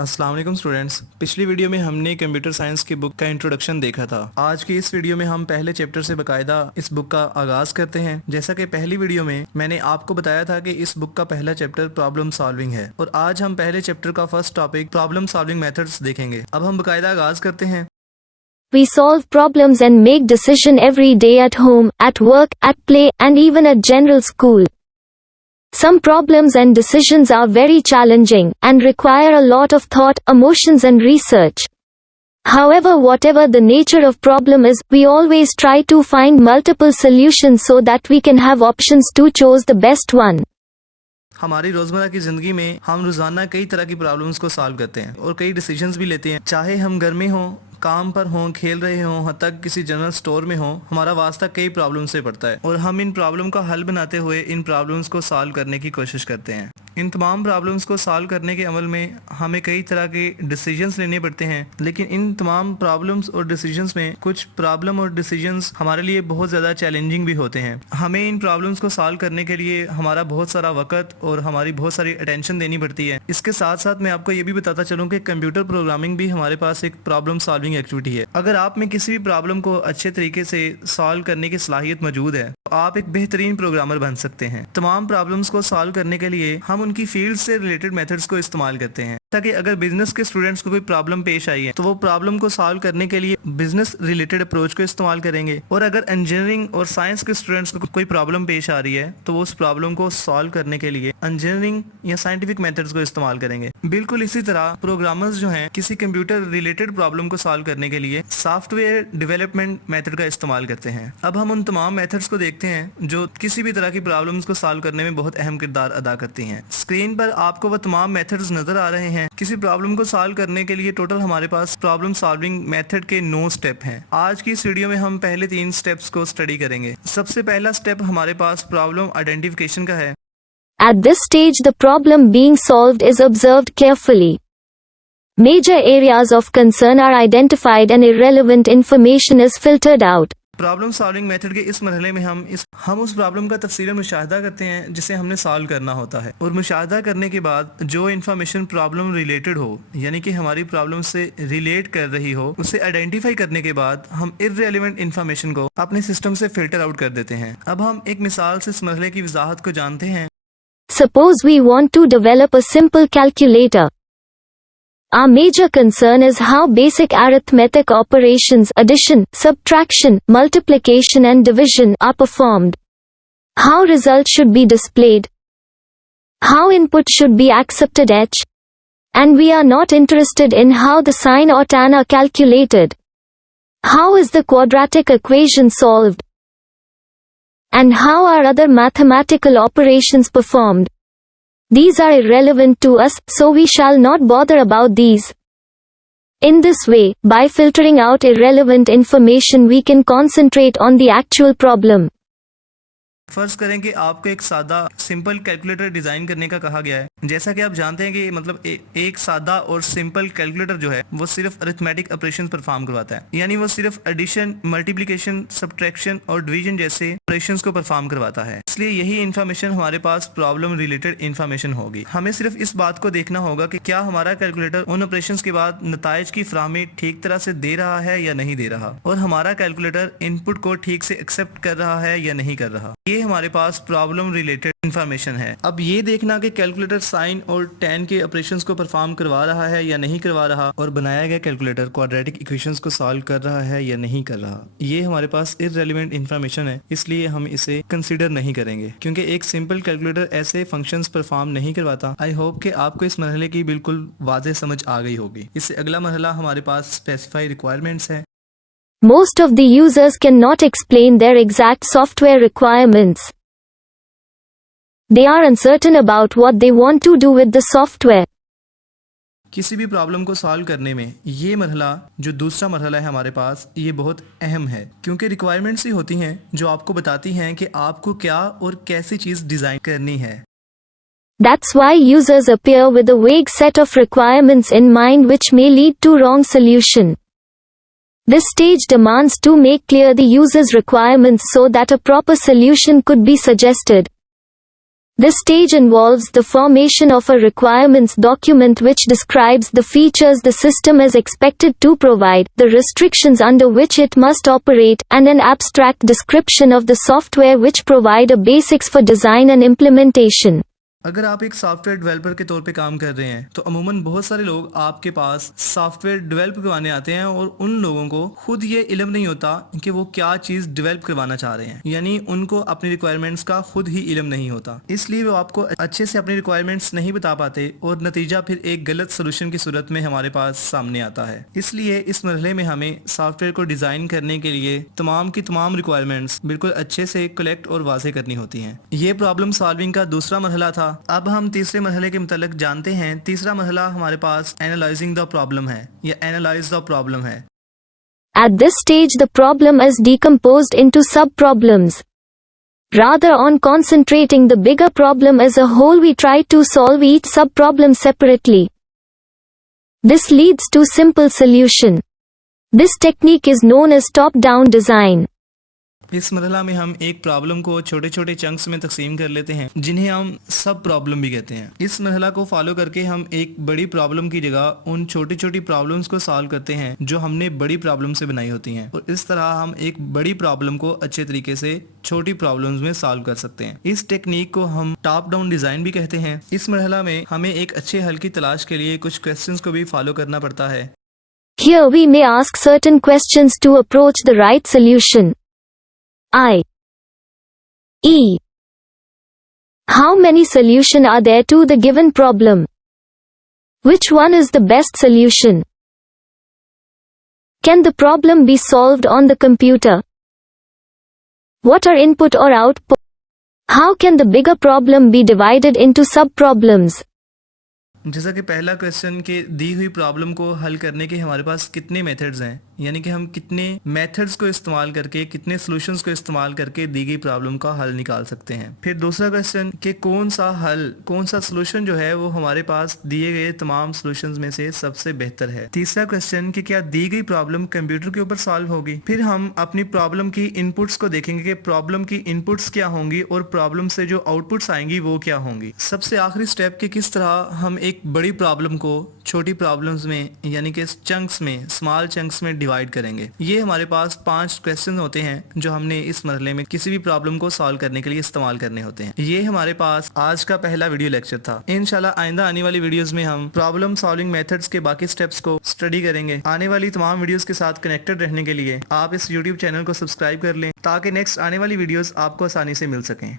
अस्सलाम वालेकुम स्टूडेंट्स। पिछली वीडियो में हमने कंप्यूटर साइंस की बुक का इंट्रोडक्शन देखा था। आज की इस वीडियो में हम पहले चैप्टर से बाकायदा इस बुक का आगाज करते हैं। जैसा कि पहली वीडियो में मैंने आपको बताया था कि इस बुक का पहला चैप्टर प्रॉब्लम सॉल्विंग है और आज हम पहले चैप्टर का first topic problem solving methods देखेंगे। अब हम बाकायदा आगाज करते हैं। We solve problems and make decisions every day at home, at work, at play, and even at general school. Some problems and decisions are very challenging, and require a lot of thought, emotions and research. However, whatever the nature of problem is, we always try to find multiple solutions so that we can have options to choose the best one. हमारी रोजमर्रा की जिंदगी में हम रोजाना कई तरह की प्रॉब्लम्स को सॉल्व करते हैं और कई डिसीजंस भी लेते हैं। चाहे हम घर में हों, काम पर हों, खेल रहे हों, हद तक किसी जनरल स्टोर में हों, हमारा वास्ता कई प्रॉब्लम से पड़ता है और हम इन प्रॉब्लम का हल बनाते हुए इन प्रॉब्लम्स को सॉल्व करने की कोशिश करते हैं। इन तमाम प्रॉब्लम्स को सॉल्व करने के अमल में हमें कई तरह के डिसीजंस लेने पड़ते हैं, लेकिन इन तमाम प्रॉब्लम्स और डिसीजंस में कुछ प्रॉब्लम और डिसीजंस हमारे लिए बहुत ज़्यादा चैलेंजिंग भी होते हैं। हमें इन प्रॉब्लम्स को सॉल्व करने के लिए हमारा बहुत सारा वक्त और हमारी बहुत सारी अटेंशन देनी पड़ती है। इसके साथ साथ मैं आपको ये भी बताता चलूँ कि कंप्यूटर प्रोग्रामिंग भी हमारे पास एक प्रॉब्लम सॉल्विंग एक्टिविटी है। अगर आप में किसी भी प्रॉब्लम को अच्छे तरीके से सॉल्व करने की सलाहियत मौजूद है तो आप एक बेहतरीन प्रोग्रामर बन सकते हैं। तमाम प्रॉब्लम्स को सॉल्व करने के लिए हम उनकी फील्ड से रिलेटेड मेथड्स को इस्तेमाल करते हैं, ताकि अगर बिजनेस के स्टूडेंट्स को कोई प्रॉब्लम पेश आई है तो वो प्रॉब्लम को सॉल्व करने के लिए बिजनेस रिलेटेड अप्रोच को इस्तेमाल करेंगे, और अगर इंजीनियरिंग और साइंस के स्टूडेंट्स को कोई प्रॉब्लम पेश आ रही है तो वो उस प्रॉब्लम को सॉल्व करने के लिए इंजीनियरिंग या साइंटिफिक मेथड्स को इस्तेमाल करेंगे। बिल्कुल इसी तरह प्रोग्रामर्स जो हैं किसी कंप्यूटर रिलेटेड प्रॉब्लम को सॉल्व करने के लिए सॉफ्टवेयर डेवलपमेंट मेथड का इस्तेमाल करते हैं। अब हम उन तमाम मेथड्स को देखते हैं जो किसी भी तरह की प्रॉब्लम्स को सॉल्व करने में बहुत अहम किरदार अदा करती हैं। स्क्रीन पर आपको वो तमाम मेथड्स नजर आ रहे हैं। किसी प्रॉब्लम को सॉल्व करने के लिए टोटल हमारे पास प्रॉब्लम सॉल्विंग मेथड के 9 स्टेप हैं। आज की इस वीडियो में हम पहले 3 स्टेप्स को स्टडी करेंगे। सबसे पहला स्टेप हमारे पास प्रॉब्लम आइडेंटिफिकेशन का है। At this stage, the problem being solved is observed carefully. Major areas of concern are identified and irrelevant information is filtered out. Problem solving method के इस मरहले में हम उस प्रॉब्लम का तफसीलन मुशाहदा करते हैं जिसे हमने सॉल्व करना होता है, और मुशाहदा करने के बाद जो इन्फॉर्मेशन प्रॉब्लम रिलेटेड हो, यानी कि हमारी प्रॉब्लम से रिलेट कर रही हो, उसे आइडेंटिफाई करने के बाद हम इररिलेवेंट इन्फॉर्मेशन को अपने सिस्टम से फिल्टर आउट कर देते हैं। अब हम एक मिसाल से इस मरहले की वजाहत को जानते हैं। Suppose we want to develop a simple calculator. Our major concern is how basic arithmetic operations addition, subtraction, multiplication and division are performed. How results should be displayed. How input should be accepted h. And we are not interested in how the sine or tan are calculated. How is the quadratic equation solved? And how are other mathematical operations performed? These are irrelevant to us, so we shall not bother about these. In this way, by filtering out irrelevant information, we can concentrate on the actual problem. फर्ज करें कि आपको एक सादा simple calculator design करने का कहा गया है। जैसा कि आप जानते हैं कि मतलब एक सादा और सिंपल कैलकुलेटर जो है वो सिर्फ अरिथमेटिक ऑपरेशंस परफॉर्म करवाता है, यानी वो सिर्फ एडिशन, मल्टीप्लिकेशन, सब्ट्रैक्शन और डिवीजन जैसे ऑपरेशंस को परफॉर्म करवाता है। इसलिए यही इन्फॉर्मेशन हमारे पास प्रॉब्लम रिलेटेड इन्फॉर्मेशन होगी। हमें सिर्फ इस बात को देखना होगा कि क्या हमारा कैलकुलेटर उन ऑपरेशंस के बाद नताइज की फ्राहमी ठीक तरह से दे रहा है या नहीं दे रहा, और हमारा कैलकुलेटर इनपुट को ठीक से एक्सेप्ट कर रहा है या नहीं कर रहा। ये हमारे पास प्रॉब्लम रिलेटेड इंफॉर्मेशन है। अब ये देखना कि कैलकुलेटर साइन और टैन के ऑपरेशंस को परफॉर्म करवा रहा है या नहीं करवा रहा, और बनाया गया कैलकुलेटर क्वाड्रेटिक इक्वेशंस को सॉल्व कर रहा है या नहीं कर रहा, ये हमारे पास इररिलेवेंट इंफॉर्मेशन है। इसलिए हम इसे कंसीडर नहीं करेंगे, क्योंकि एक सिंपल कैलकुलेटर ऐसे फंक्शंस परफॉर्म नहीं करवाता। आई होप कि आपको इस मरहले की बिल्कुल वाज़ेह समझ आ गई होगी। इससे अगला मरहला हमारे पास स्पेसिफाई रिक्वायरमेंट्स है। Most of the users cannot explain their exact software requirements. They are uncertain about what they want to do with the software. किसी भी प्रॉब्लम को सॉल्व करने में ये मरहला, जो दूसरा मरहला है हमारे पास, ये बहुत अहम है, क्योंकि रिक्वायरमेंट्स ही होती हैं जो आपको बताती हैं कि आपको क्या और कैसी चीज़ डिज़ाइन करनी है। That's why users appear with a vague set of requirements in mind which may lead to wrong solution. This stage demands to make clear the user's requirements so that a proper solution could be suggested. This stage involves the formation of a requirements document which describes the features the system is expected to provide, the restrictions under which it must operate, and an abstract description of the software which provide a basics for design and implementation. अगर आप एक software developer के तौर पे काम कर रहे हैं तो अमूमन बहुत सारे लोग आपके पास सॉफ्टवेयर डेवलप करवाने आते हैं और उन लोगों को खुद ये इल्म नहीं होता कि वो क्या चीज डेवलप करवाना चाह रहे हैं, यानी उनको अपनी रिक्वायरमेंट्स का खुद ही इल्म नहीं होता, इसलिए वो आपको अच्छे से अपनी रिक्वायरमेंट्स नहीं बता पाते और नतीजा फिर एक गलत सोल्यूशन की सूरत में हमारे पास सामने आता है। इसलिए इस मरहले में हमें सॉफ्टवेयर को डिजाइन करने के लिए तमाम की तमाम रिक्वायरमेंट्स बिल्कुल अच्छे से कलेक्ट और वाज़ेह करनी होती हैं। ये प्रॉब्लम सॉल्विंग का दूसरा मरहला था। अब हम तीसरे मरहले के मुतालिक जानते हैं। तीसरा मरहला हमारे पास एनालाइजिंग द प्रॉब्लम है या एनालाइज द प्रॉब्लम है। At this stage the problem is decomposed into sub-problems. Rather on concentrating the bigger problem as a whole, we try to solve each sub-problem separately. This leads to simple solution. This technique is known as top-down design. इस मरहला में हम एक problem को छोटे छोटे chunks में तकसीम कर लेते हैं जिन्हें हम सब प्रॉब्लम भी कहते हैं। इस मरहला को फॉलो करके हम एक बड़ी प्रॉब्लम की जगह उन छोटी छोटी प्रॉब्लम्स को सॉल्व करते हैं जो हमने बड़ी प्रॉब्लम से बनाई होती हैं, और इस तरह हम एक बड़ी प्रॉब्लम को अच्छे तरीके से छोटी प्रॉब्लम्स में सॉल्व कर सकते हैं। इस टेक्निक को हम टॉप डाउन डिजाइन भी कहते हैं। इस मरहला में हमें एक अच्छे हल की तलाश के लिए कुछ क्वेश्चंस को भी फॉलो करना पड़ता है। Here we may ask certain questions to approach the right solution. I.e. How many solutions are there to the given problem? Which one is the best solution? Can the problem be solved on the computer? What are input or output? How can the bigger problem be divided into sub-problems? जैसा कि पहला question के दी हुई problem को हल करने के हमारे पास कितने मेथड्स हैं, यानी कि हम कितने मेथड्स को इस्तेमाल करके, कितने सॉल्यूशंस को इस्तेमाल करके दी गई प्रॉब्लम का हल निकाल सकते हैं। फिर दूसरा क्वेश्चन कि कौन सा हल, कौन सा सॉल्यूशन जो है वो हमारे पास दिए गए तमाम सॉल्यूशंस में से सबसे बेहतर है। तीसरा क्वेश्चन कि क्या दी गई प्रॉब्लम कंप्यूटर के ऊपर सॉल्व होगी। फिर हम अपनी प्रॉब्लम की इनपुट्स को देखेंगे कि प्रॉब्लम की इनपुट्स क्या होंगी और प्रॉब्लम से जो आउटपुट्स आएंगी वो क्या होंगी। सबसे आखिरी स्टेप कि किस तरह हम एक बड़ी प्रॉब्लम को छोटी प्रॉब्लम्स में, यानी कि चंक्स में, स्मॉल चंक्स में डिवाइड करेंगे। ये हमारे पास 5 क्वेश्चन होते हैं जो हमने इस मरहले में किसी भी प्रॉब्लम को सॉल्व करने के लिए इस्तेमाल करने होते हैं। ये हमारे पास आज का पहला वीडियो लेक्चर था। इंशाल्लाह आइंदा आने वाली वीडियोस में हम प्रॉब्लम सॉल्विंग मेथड्स के बाकी स्टेप्स को स्टडी करेंगे। आने वाली तमाम वीडियोस के साथ कनेक्टेड रहने के लिए आप इस यूट्यूब चैनल को सब्सक्राइब कर लें ताकि नेक्स्ट आने वाली वीडियोस आपको आसानी से मिल सकें।